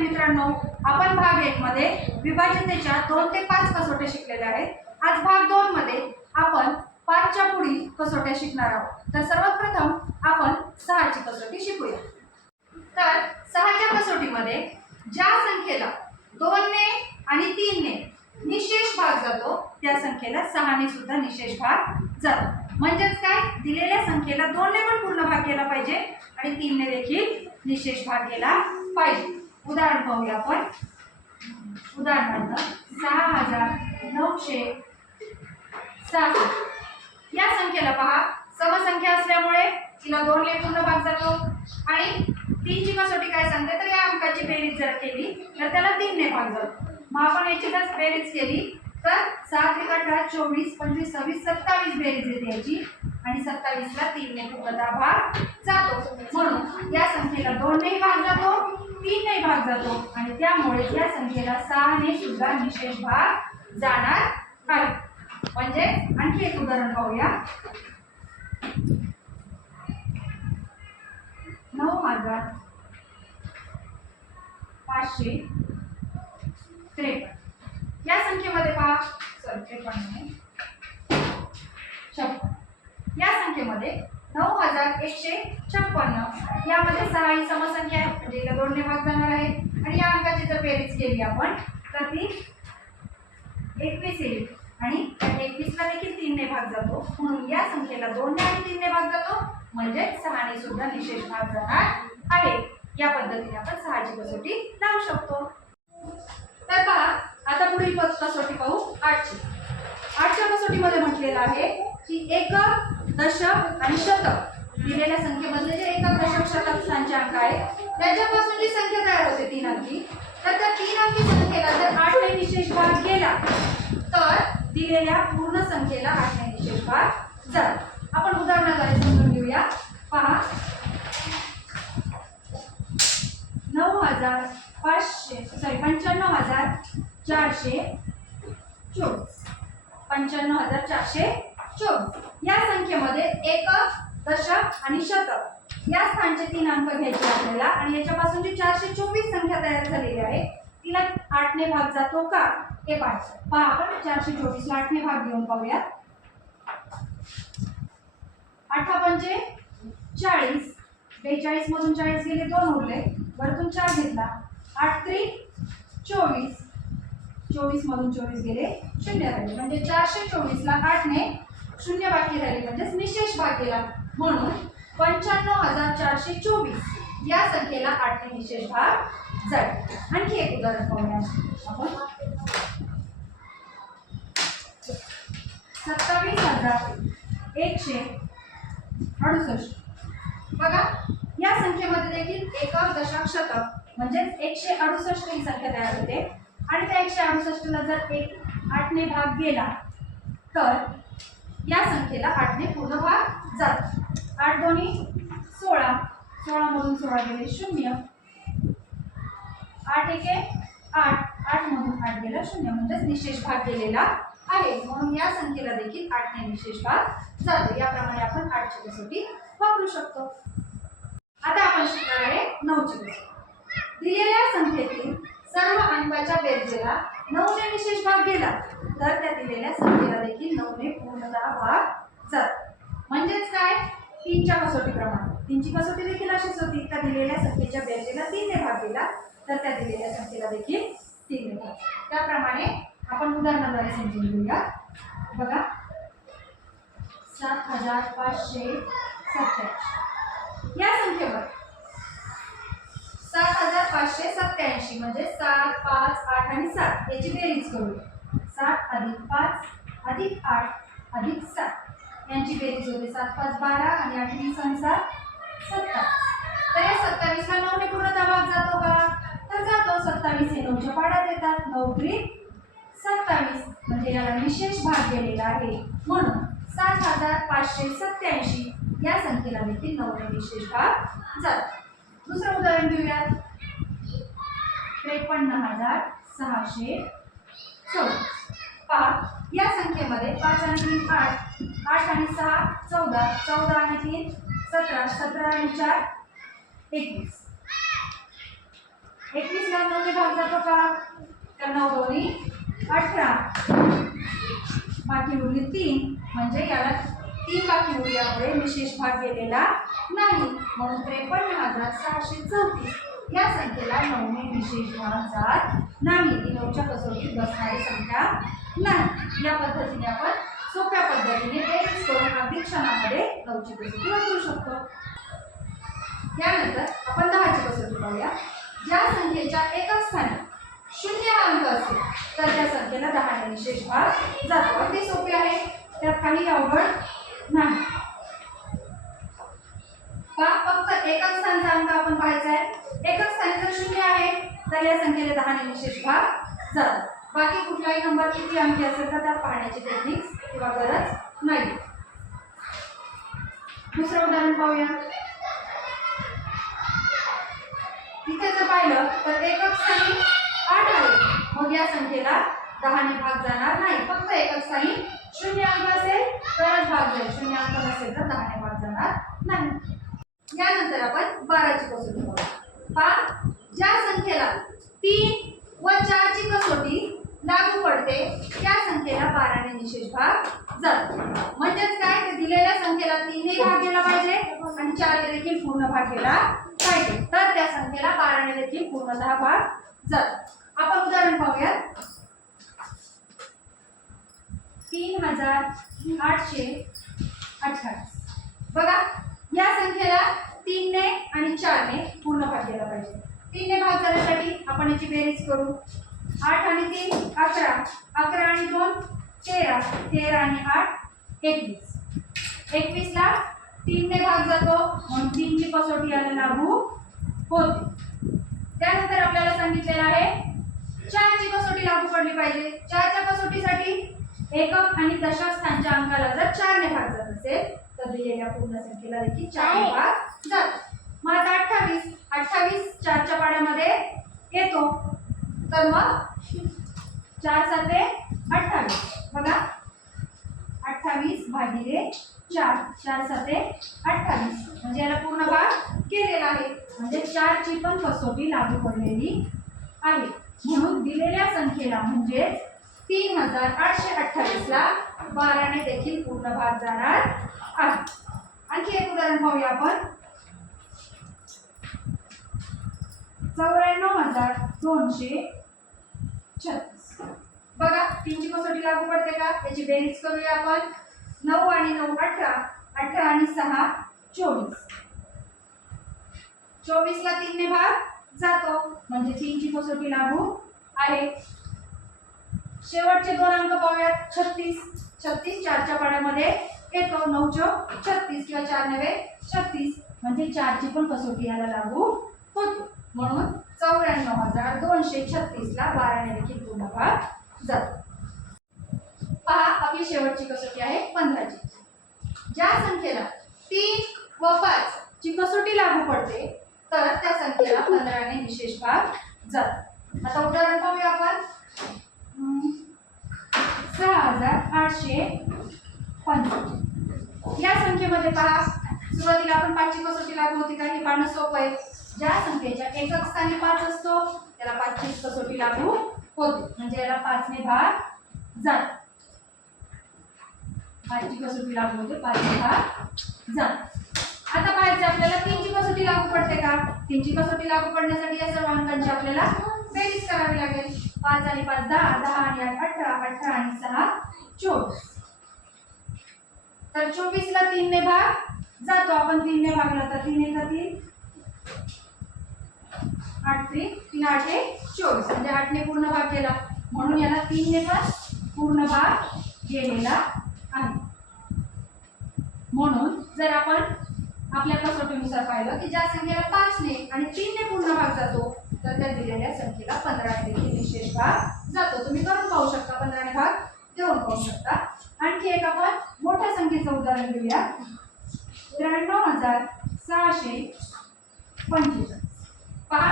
विद्यार्थी मित्रांनो, आपण भाग 1 मध्ये विभाजनेच्या 2 ते 5 कसोट्या शिकलेल्या आहेत. आज भाग 2 मध्ये आपण 5 च्या पुढील कसोट्या शिकणार आहोत. तर सर्वात प्रथम आपण 6 ची कसोटी शिकूया. तर 6 च्या कसोटीमध्ये ज्या संख्येला 2 ने आणि 3 ने निशेष भाग जातो त्या संख्येला 6 ने सुद्धा निशेष भाग जातो. म्हणजेच काय, दिलेल्या संख्येला 2 ने पण पूर्ण भाग केला पाहिजे आणि 3 ने देखील निशेष भाग केला पाहिजे. उदाहरण पाहूया आपण. उदाहरणार्थ 6967 या संख्येला पहा, समसंख्या असल्यामुळे तिला 2 ने पूर्ण भाग जातो आणि 3 ची कसोटी काय सांगते, तर या अंकाची बेरीज जर केली तर त्याला 3 ने भाग जातो. मग आपण याची जर बेरीज केली तर 7 × 18 24 25 26 27 बेरीज येते याची आणि 27 ला 3 ने पूर्णतः भाग जातो. म्हणून या संख्येला 2 ने भाग जातो, 3 ने भाग जातो आणि त्यामुळे या संख्येला 6 ने सुद्धा निशेष भाग जाणार आहे. म्हणजे आणखी एक उदाहरण पाहूया. 9553 या संख्येमध्ये पहा, या संख्येमध्ये 9156 यामध्ये 6 ही समसंख्या आहे, म्हणजे याला 2 ने भाग जाणार आहे आणि या अंकाची जर बेरीज केली आपण तर ती 21 येईल आणि 21 ला देखील 3 ने भाग जातो. म्हणून या संख्येला 2 ने आणि 3 ने भाग जातो, म्हणजे 6 ने सुद्धा निशेष भाग जाणार आहे. या पद्धतीने आपण 6 ची कसोटी लावू शकतो. तर पहा, आता पुढील कसोटी पाहू 8 ची. 8 च्या कसोटीमध्ये म्हटलेलं आहे की एकक, दशक आणि शतक दिलेल्या संख्येमधले जे एकक, दशक, शतक स्थानचे अंक आहेत त्याच्यापासून जी संख्या तयार होते 3 अंकी, तर त्या 3 अंकी संख्येला जर 8 ने निशेष भाग केला तर दिलेल्या पूर्ण संख्येला 8 ने निशेष भाग जातो. आपण उदाहरणाद्वारे समजून घेऊया. पहा, 95424 या संख्येमध्ये एकक, दशक आणि शतक या स्थानचे 3 अंक घ्यायचे आपल्याला आणि याच्यापासून जी 424 संख्या तयार झालेली आहे तिला 8 ने भाग जातो का हे पाहायचं. पहा, आपण 424 ला 8 ने भाग घेऊन पाहूया. 8 पंचे 40, 42 मधून 40 गेले, 2 उरले, वरतून 4 घेतला, 8 त्रिक 24, 24 मधून 24 गेले, 0 राहिले. म्हणजे 424 ला 8 ने 0 बाकी राहिले, म्हणजे निशेष भाग केला. म्हणून 95424 या संख्येला 8 ने निशेष भाग जाईल. आणखी एक उदाहरण पाहूया आपण. 27168 बघा, या संख्येमध्ये देखील एकक, दशक, शतक म्हणजे 168 ही संख्या तयार होते आणि त्या 168 ला जर 8 ने भाग गेला तर या संख्येला 8 ने पूर्ण भाग जातो. 8 दोन्ही 16, 16 मधून 16 गेले, 0, 8 एके 8, 8 मधून 8 गेला, 0, म्हणजे निशेष भाग गेलेला आहे. म्हणून या संख्येला देखील 8 ने निशेष भाग जातो. याप्रमाणे आपण 8 ची कसोटी वापरू शकतो. आता आपण शिकणार आहे 9 ची कसोटी. दिलेल्या संख्येतील सर्व अंकाच्या बेरजेला 9 ने निशेष भाग गेला तर त्या दिलेल्या संख्येला देखील 9 ने पूर्णतः भाग जातो. म्हणजेच काय, 3 च्या कसोटीप्रमाणे 3 ची कसोटी देखील अशीच होती. त्या दिलेल्या संख्येच्या बेरजेला 3 ने भाग गेला तर त्या दिलेल्या संख्येला देखील 3 ने भाग. त्याप्रमाणे आपण उदाहरणाद्वारे समजून घेऊया. बघा, 7587 या संख्येवर 7587 म्हणजे 7, 5, 8 आणि 7 याची बेरीज करूया. 7 + 5 + 8 + 7 यांची बेरीज होते 7 5 12 आणि 8 20 27. तर या 27 ला 9 ने पूर्णतः भाग जातो का, तर जातो. 27 हे 9 च्या पाड्यात येतात, 9 त्रिक 27 म्हणजे याला निशेष भाग गेलेला आहे. म्हणून 7587 या संख्येला देखील 9 ने निशेष भाग जातो. दुसरं उदाहरण घेऊया. 53624 पहा, या संख्येमध्ये 5 आणि 3 8, 8 आणि 6 14, 14 आणि 3 17, 17 आणि 4 21. 21 ला दोन्ही भाग जातो का? तर 9 दोन्ही 18, बाकी उरली 3, म्हणजे याला 3 बाकी उरल्यामुळे विशेष भाग गेलेला नाही, म्हणून 53,634 या संख्येला 9ने विशेष भाग जात नाही. ती 9च्या कसोटीत बसणारी संख्या नाही. या पद्धतीने आपण सोप्या पद्धतीने बेरीज करून अगदी क्षणामध्ये 9ची कसोटी वापरू शकतो. यानंतर आपण 10ची कसोटी पाहूया. ज्या संख्येच्या एकक स्थानी 0 हा अंक असेल तर त्या संख्येला 10ने विशेष भाग जातो. अगदी सोपे आहे, त्यात काही अवघड नाही. फक्त एकक स्थानचा अंक आपण पाहायचा आहे. एकक स्थानी जर 0 आहे तर या संख्येला 10ने विशेष भाग जातो. बाकी कुठलाही नंबर किती अंकी असेल तर त्यात पाहण्याची टेक्निक्स किंवा गरज नाही. दुसरं उदाहरण पाहूया. इथे जर पाहिलं तर एकक स्थानी 8 आहे, मग या संख्येला 10ने भाग जाणार नाही. फक्त एकक स्थानी 0 अंक असेल तरच भाग जाईल, 0 अंक नसेल तर 10ने भाग जाणार नाही. यानंतर आपण 12ची कसोटी पाहूया. ज्या संख्येला 3 व 4 ची कसोटी लागू पडते त्या संख्येला 12ने विशेष भाग जातो. म्हणजेच काय, तर दिलेल्या संख्येला 3ने भाग गेला पाहिजे आणि 4ने देखील पूर्ण भाग गेला पाहिजे, तर त्या संख्येला 12ने देखील पूर्णतः भाग जातो. आपण उदाहरण पाहूया. 3828. बघा, या संख्येला 3ने आणि 4ने पूर्ण भाग गेला पाहिजे. 3ने भाग जाण्यासाठी आपण याची बेरीज करू. 8 आणि 3 11, 11 आणि 2 13, 13 आणि 8 21. 21 ला 3ने भाग जातो म्हणून 3ची कसोटी याला लागू होते. त्यानंतर आपल्याला सांगितलेलं आहे 4ची कसोटी लागू पडली पाहिजे. 4च्या कसोटीसाठी एकक आणि दशक स्थानच्या अंकाला जर 4ने भाग जात असेल तर दिलेल्या पूर्ण संख्येला देखील 4ने भाग जातो. मग आता 28 4च्या पाड्यामध्ये येतो, तर मग 4 7 28. बघा, 28 भागिले 4, 4 7 28, म्हणजे याला पूर्ण भाग केलेला आहे, म्हणजे 4ची पण कसोटी लागू पडलेली आहे. म्हणून दिलेल्या संख्येला म्हणजे 3828 ला 12ने देखील पूर्ण भाग जाणार आहे. आणखी एक उदाहरण पाहूया आपण. 94,236. बघा, 3ची कसोटी लागू पडते का? याची बेरीज करूया आपण. 9 आणि 9 18, 18 आणि 6 24. 24 ला 3ने भाग जातो म्हणजे 3ची कसोटी लागू आहे. शेवटचे दोन अंक पाहूयात. 36 4च्या पाड्यामध्ये येतो. 9 चौक 36 किंवा 4 नव्हे 36, म्हणजे 4ची पण कसोटी याला लागू होते. म्हणून 94,236 ला 12ने देखील पूर्ण भाग जातो. पहा, आपली शेवटची कसोटी आहे 15ची. ज्या संख्येला 3 व 5 ची कसोटी लागू पडते तर त्या संख्येला 15ने विशेष भाग जातो. आता उदाहरण पाहूया आपण. 6,850. या संख्येमध्ये पहा, सुरुवातीला आपण 5ची कसोटी लागू होती का हे पाहणं सोपं आहे. ज्या संख्येच्या एकक स्थानी 5 असतो त्याला 5ची कसोटी लागू होते, म्हणजे याला 5ने भाग जातो. 5ची कसोटी लागू होते, 5ने भाग जातो. आता पाहायचं आपल्याला 3ची कसोटी लागू पडते का? 3ची कसोटी लागू पडण्यासाठी या सर्व अंकांची आपल्याला बेरीज करावी लागेल. 5 आणि 5 10, 10 आणि 8 18, 18 आणि 6 24. तर 24 ला 3ने भाग जातो. आपण 3ने भागला तर 3 1 3, 8 3 3 8 24, म्हणजे 8ने पूर्ण भाग केला, म्हणून याला 3ने पण पूर्ण भाग गेलेला आहे. म्हणून जर आपण आपल्या कसोटीनुसार पाहिलं की ज्या संख्येला 5ने आणि 3ने पूर्ण भाग जातो तर त्या दिलेल्या संख्येला 15ने देखील विशेष भाग जातो. तुम्ही करून पाहू शकता, 15ने भाग देऊन पाहू शकता. आणखी एक आपण मोठ्या संख्येचं उदाहरण घेऊया. 93,645. पहा,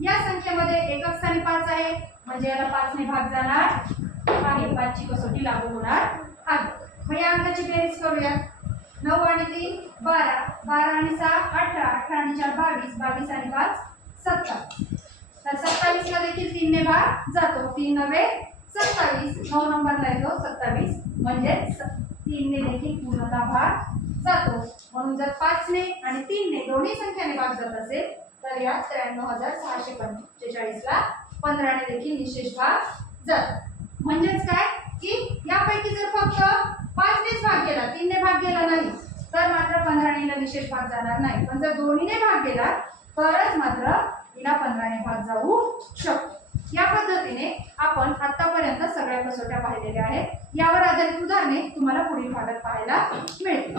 या संख्येमध्ये एकक स्थानी 5 आहे, म्हणजे याला 5ने भाग जाणार आहे. 5ची कसोटी लागू होणार आहे. मग या अंकाची बेरीज करूया. 9 आणि 3 12, 12 आणि 6 18, 18 आणि 4 22, 22 आणि 5 17. तर 27 ला देखील 3 ने भाग जातो. 3 नवे 27, 9 नंबरला येतो 27, म्हणजे 3 ने देखील पूर्णतः भाग जातो. म्हणून जर 5 ने आणि 3 ने दोन्ही संख्याने भाग जात असेल तर या 93,645 ला 15 ने देखील निशेष भाग जातो. म्हणजेच काय की यापैकी जर फक्त 5 नेच भाग गेला, 3 ने भाग गेला नाही तर मात्र 15 ने निशेष भाग जाणार नाही. पण जर दोन्हीने भाग गेला तरच मात्र हिला 15 ने भाग जाऊ शकतो. या पद्धतीने आपण आतापर्यंत सगळ्या कसोट्या पाहिलेल्या आहेत. यावर आधारित उदाहरणे तुम्हाला पुढील भागात पाहायला मिळतील.